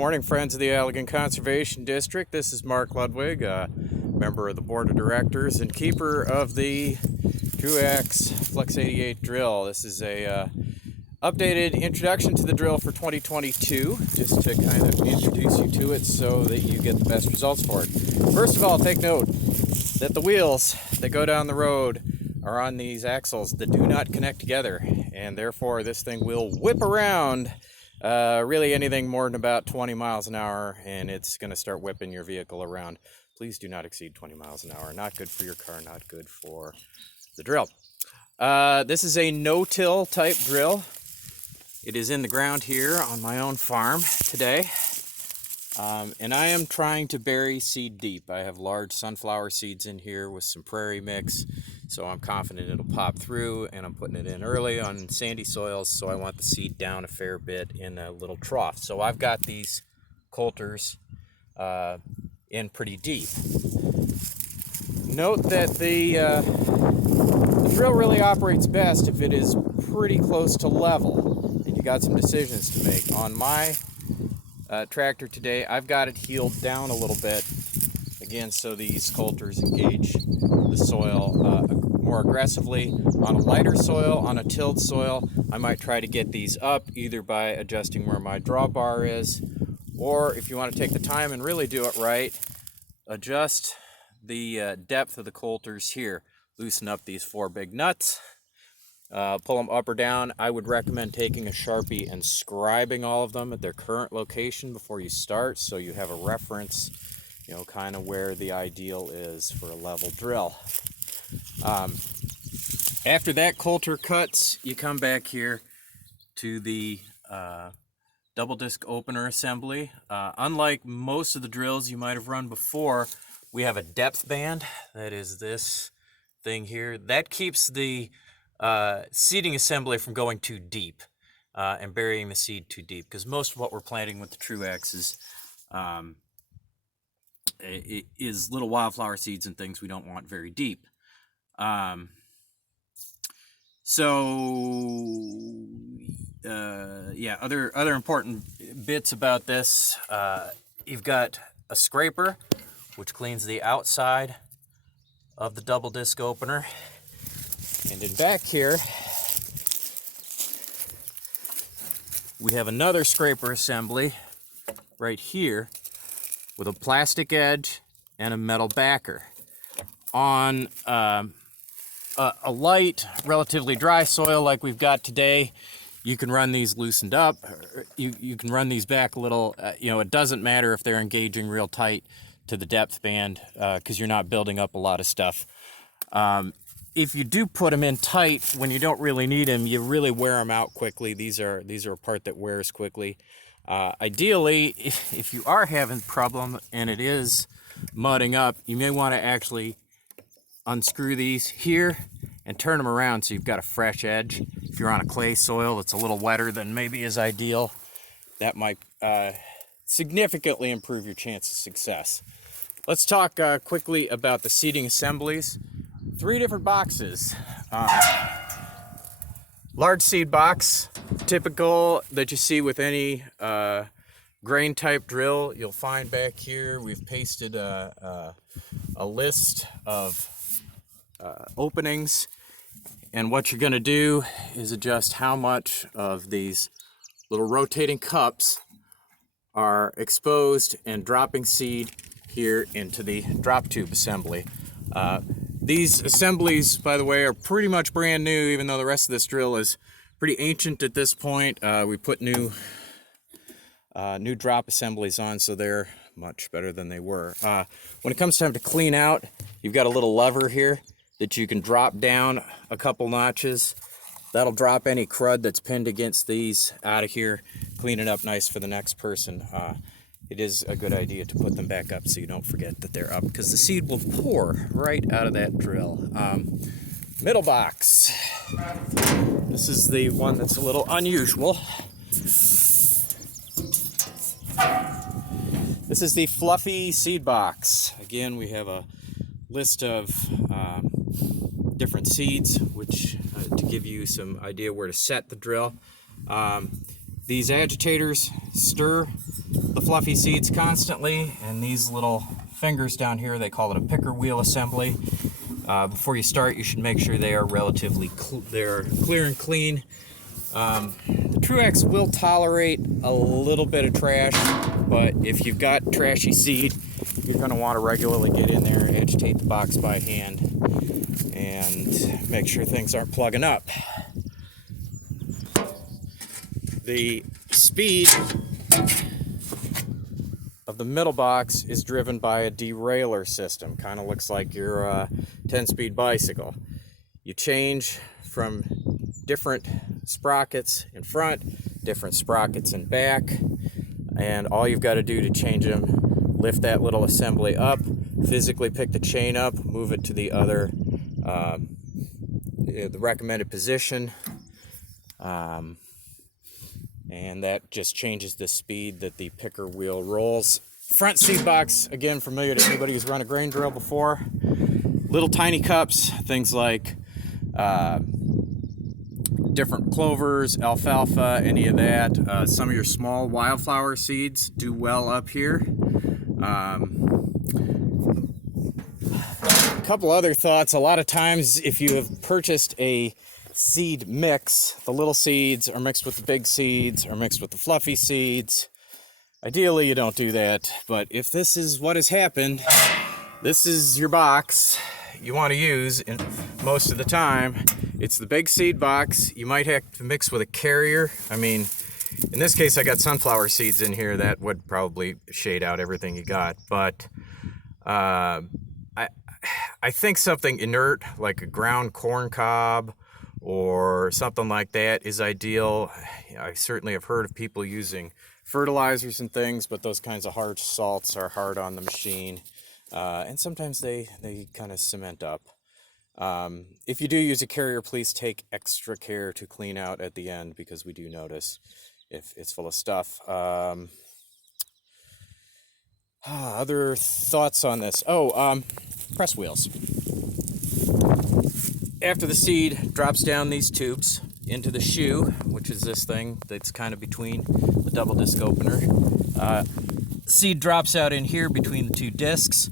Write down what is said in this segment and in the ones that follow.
morning, friends of the Allegan Conservation District. This is Mark Ludwig, member of the Board of Directors and keeper of the Truax Flex 88 drill. This is a updated introduction to the drill for 2022, just to kind of introduce you to it so that you get the best results for it. First of all, take note that the wheels that go down the road are on these axles that do not connect together, and therefore this thing will whip around really anything more than about 20 miles an hour, and it's going to start whipping your vehicle around. Please do not exceed 20 miles an hour. Not good for your car, not good for the drill. This is a no-till type drill. It is in the ground here on my own farm today, and I am trying to bury seed deep. I have large sunflower seeds in here with some prairie mix, so I'm confident it'll pop through, and I'm putting it in early on sandy soils, so I want the seed down a fair bit in a little trough. So I've got these coulters in pretty deep. Note that the drill really operates best if it is pretty close to level, and you got some decisions to make. On my tractor today, I've got it heeled down a little bit, again, so these coulters engage the soil more aggressively. On a lighter soil, on a tilled soil, I might try to get these up either by adjusting where my drawbar is, or if you want to take the time and really do it right, adjust the depth of the coulters here. Loosen up these four big nuts, pull them up or down. I would recommend taking a Sharpie and scribing all of them at their current location before you start, so you have a reference, you know, kind of where the ideal is for a level drill. After that coulter cuts, you come back here to the double disc opener assembly. Unlike most of the drills you might have run before, we have a depth band. That is this thing here. That keeps the seeding assembly from going too deep and burying the seed too deep, because most of what we're planting with the Truax is little wildflower seeds and things we don't want very deep. Yeah, other important bits about this, you've got a scraper which cleans the outside of the double disc opener, and in back here we have another scraper assembly right here with a plastic edge and a metal backer. On a light, relatively dry soil like we've got today, you can run these loosened up. You can run these back a little. It doesn't matter if they're engaging real tight to the depth band, because you're not building up a lot of stuff. If you do put them in tight when you don't really need them, you really wear them out quickly. These are a part that wears quickly. Ideally, if you are having a problem and it is mudding up, you may want to actually unscrew these here and turn them around so you've got a fresh edge. If you're on a clay soil that's a little wetter than maybe is ideal, that might significantly improve your chance of success. Let's talk quickly about the seeding assemblies. 3 different boxes. Large seed box, typical that you see with any grain type drill. You'll find back here we've pasted a list of openings, and what you're going to do is adjust how much of these little rotating cups are exposed and dropping seed here into the drop tube assembly. These assemblies, by the way, are pretty much brand new, even though the rest of this drill is pretty ancient at this point. We put new drop assemblies on, so they're much better than they were. When it comes time to clean out, you've got a little lever here that you can drop down a couple notches. That'll drop any crud that's pinned against these out of here, clean it up nice for the next person. It is a good idea to put them back up so you don't forget that they're up, because the seed will pour right out of that drill. Middle box. This is the one that's a little unusual. This is the fluffy seed box. Again, we have a list of different seeds, which to give you some idea where to set the drill. These agitators stir the fluffy seeds constantly, and these little fingers down here, they call it a picker wheel assembly. Before you start, you should make sure they are relatively clear and clean. The Truax will tolerate a little bit of trash, but if you've got trashy seed, you're going to want to regularly get in there, agitate the box by hand, and make sure things aren't plugging up. The speed of the middle box is driven by a derailleur system. Kind of looks like your 10-speed bicycle. You change from different sprockets in front, different sprockets in back, and all you've got to do to change them, lift that little assembly up, physically pick the chain up, move it to the other, the recommended position, and that just changes the speed that the picker wheel rolls. Front seed box, again, familiar to anybody who's run a grain drill before. Little tiny cups, things like different clovers, alfalfa, any of that. Some of your small wildflower seeds do well up here. A couple other thoughts. A lot of times if you have purchased a seed mix, the little seeds are mixed with the big seeds, or mixed with the fluffy seeds. Ideally you don't do that, but if this is what has happened, this is your box you want to use, and most of the time it's the big seed box. You might have to mix with a carrier. I mean, in this case I got sunflower seeds in here. That would probably shade out everything you got, but I think something inert like a ground corn cob or something like that is ideal. I certainly have heard of people using fertilizers and things, but those kinds of hard salts are hard on the machine, and sometimes they kind of cement up. If you do use a carrier, please take extra care to clean out at the end, because we do notice if it's full of stuff. Other thoughts on this? Press wheels. After the seed drops down these tubes into the shoe, which is this thing that's kind of between the double disc opener, seed drops out in here between the two discs.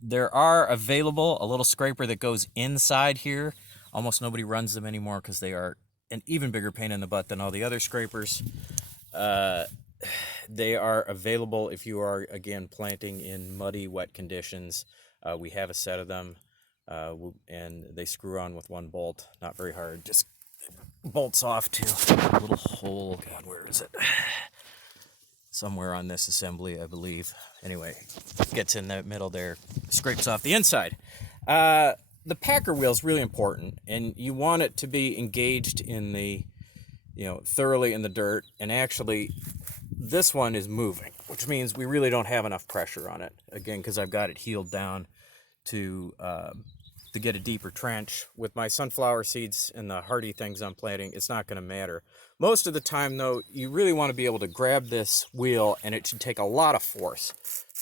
There are available a little scraper that goes inside here. Almost nobody runs them anymore because they are an even bigger pain in the butt than all the other scrapers. They are available if you are, again, planting in muddy, wet conditions. We have a set of them. And they screw on with one bolt, not very hard, just bolts off to a little hole. God, where is it? Somewhere on this assembly, I believe. Anyway, gets in the middle there, scrapes off the inside. The packer wheel is really important, and you want it to be engaged in the, thoroughly in the dirt. And actually, this one is moving, which means we really don't have enough pressure on it. Again, because I've got it heeled down to get a deeper trench. With my sunflower seeds and the hardy things I'm planting, it's not going to matter. Most of the time, though, you really want to be able to grab this wheel, and it should take a lot of force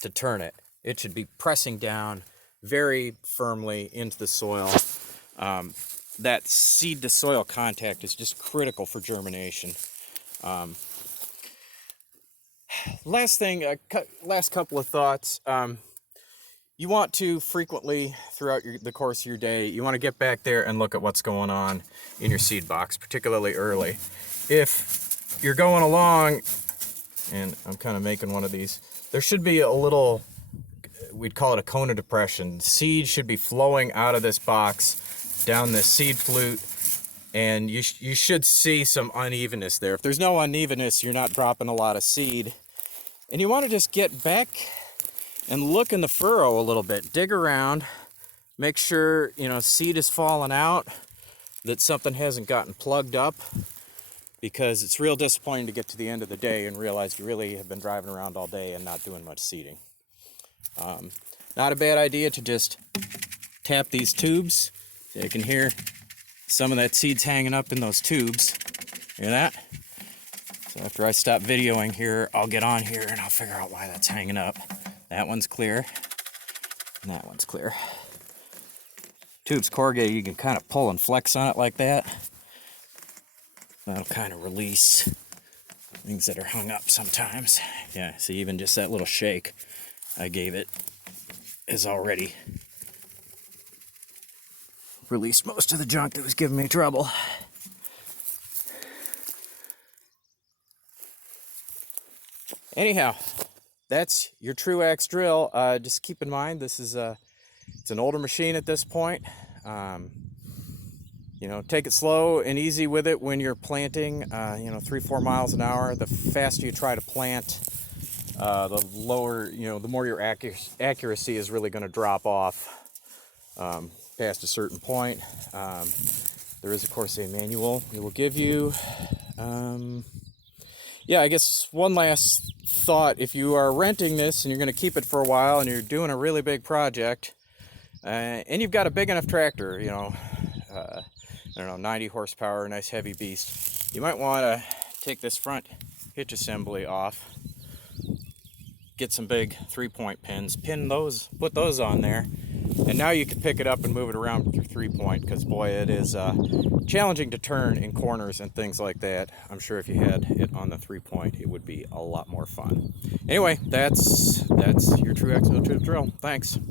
to turn it. It should be pressing down very firmly into the soil. That seed to soil contact is just critical for germination. Last couple of thoughts. You want to frequently, throughout the course of your day, you want to get back there and look at what's going on in your seed box, particularly early. If you're going along, and I'm kind of making one of these, there should be a little, we'd call it a cone of depression. Seed should be flowing out of this box down this seed flute, and you should see some unevenness there. If there's no unevenness, you're not dropping a lot of seed. And you want to just get back and look in the furrow a little bit. Dig around, make sure, seed is falling out, that something hasn't gotten plugged up, because it's real disappointing to get to the end of the day and realize you really have been driving around all day and not doing much seeding. Not a bad idea to just tap these tubes. So you can hear some of that seeds hanging up in those tubes. Hear that? So after I stop videoing here, I'll get on here and I'll figure out why that's hanging up. That one's clear, and that one's clear. Tube's corrugated, you can kind of pull and flex on it like that. That'll kind of release things that are hung up sometimes. Yeah, see, even just that little shake I gave it has already released most of the junk that was giving me trouble. Anyhow, that's your Truax drill. Just keep in mind, this is it's an older machine at this point. You know, take it slow and easy with it when you're planting. 3-4 miles an hour. The faster you try to plant, the lower, the more your accuracy is really going to drop off past a certain point. There is, of course, a manual we will give you. Yeah, I guess one last thought. If you are renting this and you're going to keep it for a while and you're doing a really big project, and you've got a big enough tractor, I don't know, 90 horsepower, nice heavy beast, you might want to take this front hitch assembly off, get some big 3-point pins, pin those, put those on there, and now you can pick it up and move it around with your 3-point, because boy, it is challenging to turn in corners and things like that. I'm sure if you had it on the 3-point, it would be a lot more fun. Anyway, that's your Truax no-trip drill. Thanks.